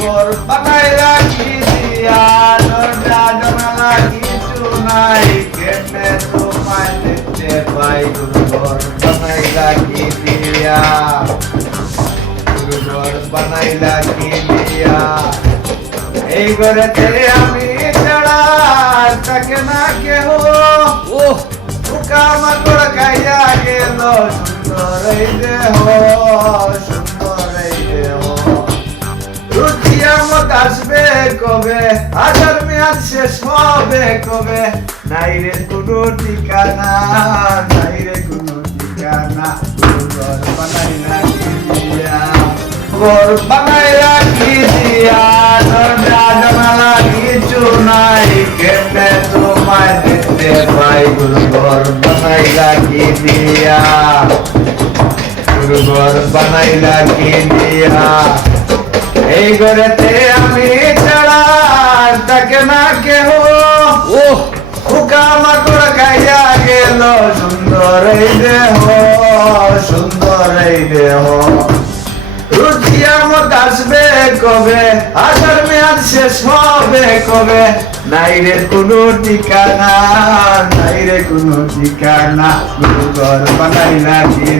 ঘর বানাই রাখি দিয়া দরজা জানালা কিছু নাই কেমনে তোমায় দেখতে পাই ঘর বানাই রাখি দিয়া ঘর বানাই রাখি দিয়া এই ঘরেতে আমি ছাড়া থাকে না কেহ পোকামাকড় খাইয়া গেল সুন্দর এই দেহ সুন্দর এই দেহ রুচিয়া মত আসবে কবে আধার মেয়াদ শেষ হবে কবে নাই রে কোনো ঠিকানা নাই রে কোনো ঠিকানা ঘর বানাই রাখি দিয়া ঘর বানাই রাখি দিয়া দরজা জানালা কিছু নাই কেমনে তোমায় দেখতে পাই ঘর বানাই রাখি দিয়া ঘর বানাই রাখি দিয়া এই ঘরেতে আমি ছাড়া থাকে না কেহ পোকামাকড় খাইয়া গেল সুন্দর এই দেহ সুন্দর এই দেহ রুচিয়া মত আসবে কবে আসার মেয়াদ শেষ হবে কবে নাই রে কোনো ঠিকানা নাই রে কোনো ঠিকানা ঘর বানাই রাখি